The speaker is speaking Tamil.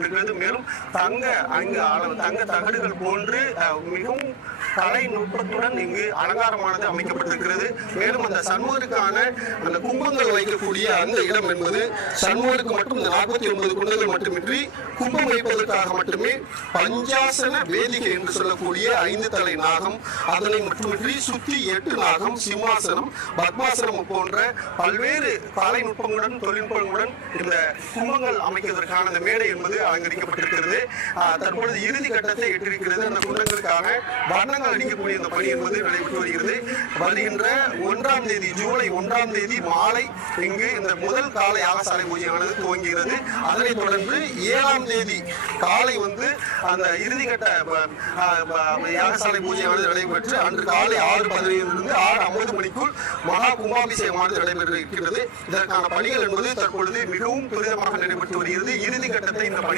மேலும் தங்க தகடுகள் போன்று மிகவும் கலை நுட்பத்துடன் இங்கு அலங்காரமானது அமைக்கப்பட்டிருக்கிறது. மேலும் அந்த சண்முகருக்கான அந்த கும்பங்கள் வைக்கக்கூடிய அந்த இடம் என்பது சண்முகருக்கு மட்டும் 49 குண்டங்கள் மட்டுமின்றி கும்பம் வைப்பதற்காக மட்டுமே பஞ்சாசன வேதிகை என்று சொல்லக்கூடிய 5 தலை நாகம், அதனை மட்டுமின்றி சுத்தி 8 நாகம், சிம்மாசனம், பத்மாசனம் போன்ற பல்வேறு கலை நுட்பங்களுடன் தொழில்நுட்பங்களுடன் இந்த கும்பங்கள் அமைப்பதற்கான அந்த மேடை என்பது அலங்கரிக்கப்பட்டிருக்கிறது. தற்பொழுது இறுதி கட்டத்தை எட்டிருக்கிறது. அந்த குண்டங்களுக்கான வர்ணங்கள் அடிக்கக்கூடிய இந்த பணி என்பது நடைபெற்று வருகிறது. வருகின்ற 1ஆம் தேதி ஜூலை 1ஆம் தேதி மாலை இங்கு இந்த முதல் கால யாகசாலை பூஜையானது துவங்குகிறது. அதனைத் தொடர்ந்து 7ஆம் தேதி காலை அந்த இறுதிக்கட்ட யாகசாலை பூஜையானது நடைபெற்று அன்று காலை 6:15 6:50 மணிக்குள் மகா கும்பாபிஷேகமானது நடைபெற்று இருக்கிறது. இதற்கான பணிகள் என்பது தற்பொழுது மிகவும் துரிதமாக நடைபெற்று வருகிறது. இறுதி கட்டத்தை இந்த பணி